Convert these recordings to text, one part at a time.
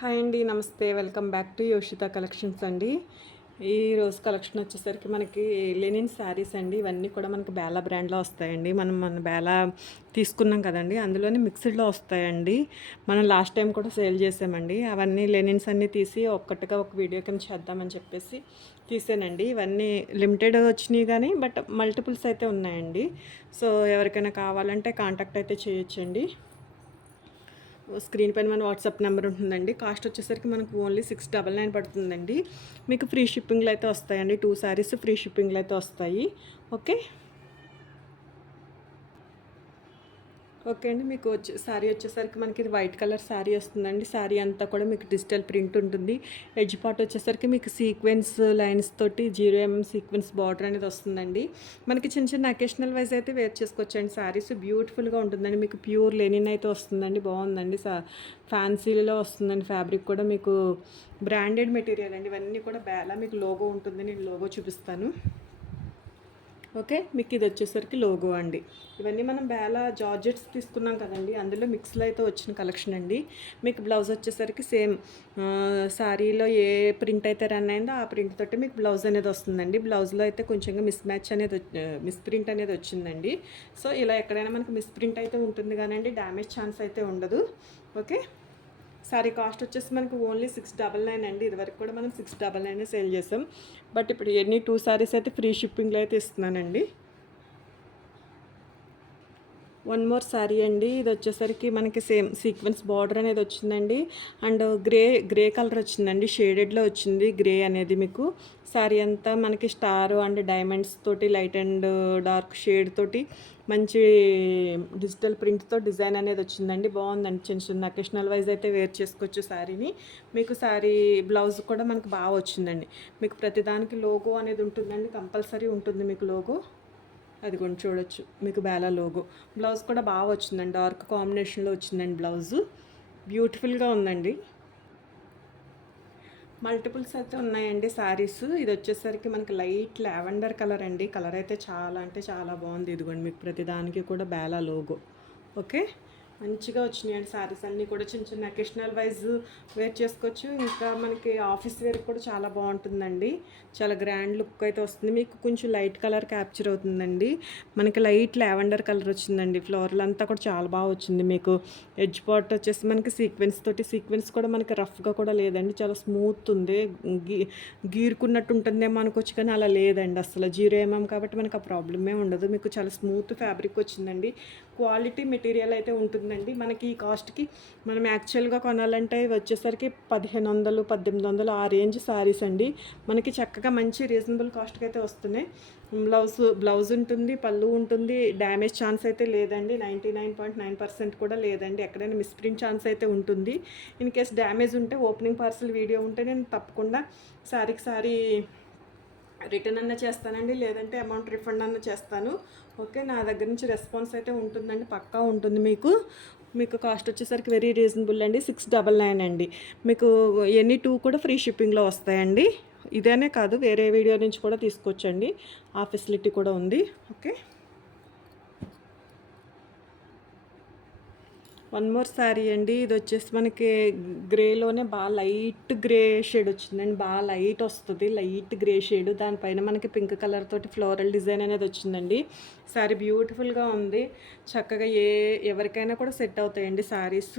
Hi అండి, నమస్తే. Welcome back to యోషిత collections అండి. ఈరోజు కలెక్షన్ వచ్చేసరికి మనకి లెనిన్ శారీస్ అండి. ఇవన్నీ కూడా మనకి బేలా బ్రాండ్లో వస్తాయండి. మన బేలా తీసుకున్నాం కదండి, అందులోనే మిక్స్డ్లో వస్తాయండి. మనం లాస్ట్ టైం కూడా సేల్ చేసామండి. అవన్నీ లెనిన్స్ అన్నీ తీసి ఒక్కటిగా ఒక వీడియో కింద చేద్దామని చెప్పేసి తీసానండి. ఇవన్నీ లిమిటెడ్ వచ్చినాయి కానీ బట్ మల్టిపుల్స్ అయితే ఉన్నాయండి. సో ఎవరికైనా కావాలంటే కాంటాక్ట్ అయితే చేయొచ్చండి. స్క్రీన్ పైన మన వాట్సాప్ నెంబర్ ఉంటుందండి. కాస్ట్ వచ్చేసరికి మనకు ఓన్లీ 699 పడుతుందండి. మీకు ఫ్రీ షిప్పింగ్లో అయితే వస్తాయండి. 2 శారీస్ ఫ్రీ షిప్పింగ్లో అయితే వస్తాయి. ఓకే ఓకే అండి. మీకు శారీ వచ్చేసరికి మనకి ఇది వైట్ కలర్ శారీ వస్తుందండి. శారీ అంతా కూడా మీకు డిజిటల్ ప్రింట్ ఉంటుంది. ఎడ్జ్ పార్ట్ వచ్చేసరికి మీకు సీక్వెన్స్ లైన్స్ తోటి 0mm సీక్వెన్స్ బార్డర్ అనేది వస్తుందండి. మనకి చిన్న చిన్న అకేషనల్ వైజ్ అయితే వేర్ చేసుకోవచ్చండి. శారీస్ బ్యూటిఫుల్గా ఉంటుందండి. మీకు ప్యూర్ లెనిన్ అయితే వస్తుందండి. బాగుందండి. ఫ్యాన్సీలో వస్తుందండి. ఫ్యాబ్రిక్ కూడా మీకు బ్రాండెడ్ మెటీరియల్ అండి. ఇవన్నీ కూడా బేలా మీకు లోగో ఉంటుంది. నేను లోగో చూపిస్తాను. ఓకే, మీకు ఇది వచ్చేసరికి లోగో అండి. ఇవన్నీ మనం బేలా జార్జెట్స్ తీసుకున్నాం కదండి, అందులో మిక్స్లో అయితే వచ్చిన కలెక్షన్ అండి. మీకు బ్లౌజ్ వచ్చేసరికి సేమ్ శారీలో ఏ ప్రింట్ అయితే రన్ అయిందో ఆ ప్రింట్ తోటి మీకు బ్లౌజ్ అనేది వస్తుందండి. బ్లౌజ్లో అయితే కొంచెంగా మిస్ ప్రింట్ అనేది వచ్చిందండి. సో ఇలా ఎక్కడైనా మనకు మిస్ ప్రింట్ అయితే ఉంటుంది కానీ డ్యామేజ్ ఛాన్స్ అయితే ఉండదు. ఓకే, సారీ కాస్ట్ వచ్చేసి మనకు ఓన్లీ 699 అండి. ఇదివరకు కూడా మనం 699 సేల్ చేసాం. బట్ ఇప్పుడు ఎన్ని 2 సారీస్ అయితే ఫ్రీ షిప్పింగ్లో అయితే ఇస్తున్నానండి. వన్ మోర్ శారీ అండి. ఇది వచ్చేసరికి మనకి సేమ్ సీక్వెన్స్ బార్డర్ అనేది వచ్చిందండి. అండ్ గ్రే కలర్ వచ్చిందండి. షేడెడ్లో వచ్చింది గ్రే అనేది. మీకు శారీ అంతా మనకి స్టార్ అండ్ డైమండ్స్ తోటి లైట్ అండ్ డార్క్ షేడ్ తోటి మంచి డిజిటల్ ప్రింట్తో డిజైన్ అనేది వచ్చిందండి. బాగుందండి. చిన్న చిన్న అకేషనల్ వైజ్ అయితే వేర్ చేసుకోవచ్చు శారీని. మీకు శారీ బ్లౌజ్ కూడా మనకు బాగా వచ్చిందండి. మీకు ప్రతిదానికి లోగో అనేది ఉంటుందండి. కంపల్సరీ ఉంటుంది మీకు లోగో. అది కొంచెం చూడొచ్చు. మీకు బేలా లోగో. బ్లౌజ్ కూడా బాగా వచ్చిందండి. డార్క్ కాంబినేషన్లో వచ్చిందండి బ్లౌజు. బ్యూటిఫుల్గా ఉందండి. మల్టిపుల్స్ అయితే ఉన్నాయండి శారీస్. ఇది వచ్చేసరికి మనకి లైట్ లావెండర్ కలర్ అండి. కలర్ అయితే చాలా అంటే చాలా బాగుంది. ఇదిగోండి మీకు ప్రతిదానికి కూడా బేలా లోగో. ఓకే, మంచిగా వచ్చినాయండి శారీస్ అన్నీ కూడా. చిన్న చిన్న అకేషనల్ వైజ్ వేర్ చేసుకోవచ్చు. ఇంకా మనకి ఆఫీస్ వేర్ కూడా చాలా బాగుంటుందండి. చాలా గ్రాండ్ లుక్ అయితే వస్తుంది. మీకు కొంచెం లైట్ కలర్ క్యాప్చర్ అవుతుందండి. మనకి లైట్ లావెండర్ కలర్ వచ్చిందండి. ఫ్లోరల్ అంతా కూడా చాలా బాగా వచ్చింది. మీకు ఎడ్జ్ పార్ట్ వచ్చేసి మనకి సీక్వెన్స్ కూడా మనకి రఫ్గా కూడా లేదండి. చాలా స్మూత్ ఉంది. గీరుకున్నట్టు ఉంటుందేమో అనుకోవచ్చు కానీ అలా లేదండి అసలు. 0mm కాబట్టి మనకు ఆ ప్రాబ్లమే ఉండదు. మీకు చాలా స్మూత్ ఫ్యాబ్రిక్ వచ్చిందండి. క్వాలిటీ మెటీరియల్ అయితే ఉంటుందండి. మనకి ఈ కాస్ట్కి మనం యాక్చువల్గా కొనాలంటే ఇవి వచ్చేసరికి 1500 1800 ఆ రేంజ్ శారీస్ అండి. మనకి చక్కగా మంచి రీజనబుల్ కాస్ట్కి అయితే వస్తున్నాయి. బ్లౌజ్ ఉంటుంది, పళ్ళు ఉంటుంది. డ్యామేజ్ ఛాన్స్ అయితే లేదండి. 99.9% కూడా లేదండి. ఎక్కడైనా మిస్ప్రింట్ ఛాన్స్ అయితే ఉంటుంది. ఇన్ కేస్ డ్యామేజ్ ఉంటే ఓపెనింగ్ పార్సల్ వీడియో ఉంటే నేను తప్పకుండా శారీకి శారీ రిటర్న్ అన్న చేస్తానండి, లేదంటే అమౌంట్ రిఫండ్ అన్న చేస్తాను. ఓకే, నా దగ్గర నుంచి రెస్పాన్స్ అయితే ఉంటుందండి, పక్కా ఉంటుంది. మీకు కాస్ట్ వచ్చేసరికి వెరీ రీజనబుల్ అండి. 699 అండి. మీకు ఎనీ 2 కూడా ఫ్రీ షిప్పింగ్లో వస్తాయండి. ఇదేనే కాదు, వేరే వీడియో నుంచి కూడా తీసుకోవచ్చండి. ఆ ఫెసిలిటీ కూడా ఉంది. ఓకే, వన్ మోర్ శారీ అండి. ఇది వచ్చేసి మనకి గ్రేలోనే బాగా లైట్ గ్రే షేడ్ వచ్చిందండి. బాగా లైట్ వస్తుంది, లైట్ గ్రే షేడ్. దానిపైన మనకి పింక్ కలర్ తోటి ఫ్లోరల్ డిజైన్ అనేది వచ్చిందండి. శారీ బ్యూటిఫుల్గా ఉంది. చక్కగా ఎవరికైనా కూడా సెట్ అవుతాయండి శారీస్.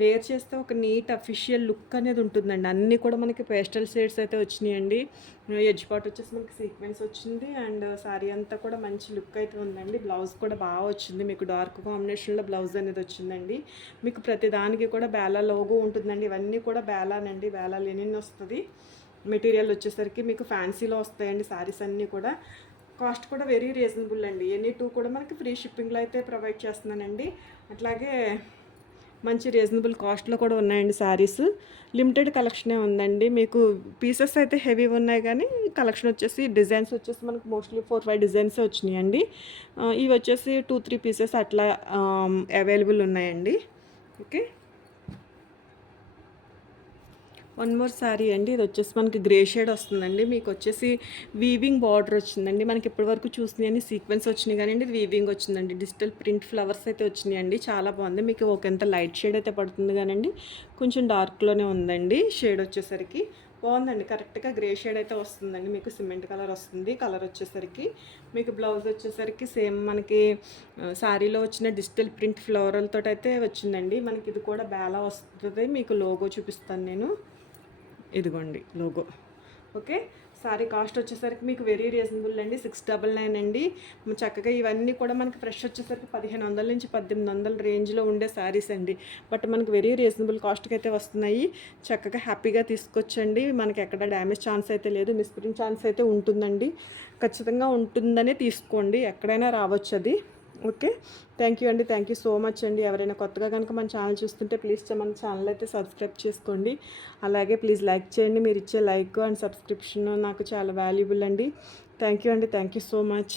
వేర్ చేస్తే ఒక నీట్ అఫీషియల్ లుక్ అనేది ఉంటుందండి. అన్నీ కూడా మనకి పేస్టల్ షేడ్స్ అయితే వచ్చినాయండి. ఎడ్జ్ పార్ట్ వచ్చేసి మనకి సీక్వెన్స్ వచ్చింది. అండ్ శారీ అంతా కూడా మంచి లుక్ అయితే ఉందండి. బ్లౌజ్ కూడా బాగా వచ్చింది. మీకు డార్క్ కాంబినేషన్లో బ్లౌజ్ అనేది వచ్చిందండి. మీకు ప్రతిదానికి కూడా బేలా లోగో ఉంటుందండి. ఇవన్నీ కూడా బేలానండి. బేలా లెనిన్ వస్తుంది. మెటీరియల్ వచ్చేసరికి మీకు ఫ్యాన్సీలో వస్తాయండి శారీస్ అన్నీ కూడా. కాస్ట్ కూడా వెరీ రీజనబుల్ అండి. ఎనీ 2 కూడా మనకి ఫ్రీ షిప్పింగ్లో అయితే ప్రొవైడ్ చేస్తున్నానండి. అట్లాగే మంచి రీజనబుల్ కాస్ట్లో కూడా ఉన్నాయండి శారీస్. లిమిటెడ్ కలెక్షనే ఉందండి. మీకు పీసెస్ అయితే హెవీ ఉన్నాయి కానీ కలెక్షన్ వచ్చేసి డిజైన్స్ వచ్చేసి మనకు మోస్ట్లీ 4-5 డిజైన్స్ వచ్చినాయండి. ఇవి వచ్చేసి 2-3 పీసెస్ అట్లా అవైలబుల్ ఉన్నాయండి. ఓకే, వన్ మోర్ శారీ అండి. ఇది వచ్చేసి మనకి గ్రే షేడ్ వస్తుందండి. మీకు వచ్చేసి వీవింగ్ బార్డర్ వచ్చిందండి. మనకి ఇప్పటివరకు చూసినాయని సీక్వెన్స్ వచ్చినాయి కానీ ఇది వీవింగ్ వచ్చిందండి. డిజిటల్ ప్రింట్ ఫ్లవర్స్ అయితే వచ్చినాయండి. చాలా బాగుంది. మీకు ఒకంత లైట్ షేడ్ అయితే పడుతుంది కానండి కొంచెం డార్క్లోనే ఉందండి షేడ్ వచ్చేసరికి. బాగుందండి. కరెక్ట్గా గ్రే షేడ్ అయితే వస్తుందండి. మీకు సిమెంట్ కలర్ వస్తుంది. కలర్ వచ్చేసరికి మీకు బ్లౌజ్ వచ్చేసరికి సేమ్ మనకి శారీలో వచ్చిన డిజిటల్ ప్రింట్ ఫ్లోరల్తో అయితే వచ్చిందండి. మనకి ఇది కూడా బేలా వస్తుంది. మీకు లోగో చూపిస్తాను నేను. ఇదిగోండి లోగో. ఓకే, సారీ కాస్ట్ వచ్చేసరికి మీకు వెరీ రీజనబుల్ అండి. 699 అండి. చక్కగా ఇవన్నీ కూడా మనకి ఫ్రెష్ వచ్చేసరికి 1500 నుంచి 1800 రేంజ్లో ఉండే శారీస్ అండి. బట్ మనకి వెరీ రీజనబుల్ కాస్ట్కి అయితే వస్తున్నాయి. చక్కగా హ్యాపీగా తీసుకొచ్చండి. మనకి ఎక్కడ డ్యామేజ్ ఛాన్స్ అయితే లేదు. మిస్ప్రింట్ ఛాన్స్ అయితే ఉంటుందండి. ఖచ్చితంగా ఉంటుందనే తీసుకోండి. ఎక్కడైనా రావచ్చు అది. ఓకే, థ్యాంక్ యూ అండి. థ్యాంక్ యూ సో మచ్ అండి. ఎవరైనా కొత్తగా కనుక మన ఛానల్ చూస్తుంటే ప్లీజ్ మన ఛానల్ అయితే సబ్స్క్రైబ్ చేసుకోండి. అలాగే ప్లీజ్ లైక్ చేయండి. మీరు ఇచ్చే లైక్ అండ్ సబ్స్క్రిప్షన్ నాకు చాలా వాల్యుబుల్ అండి. థ్యాంక్ యూ అండి. Thank you so much.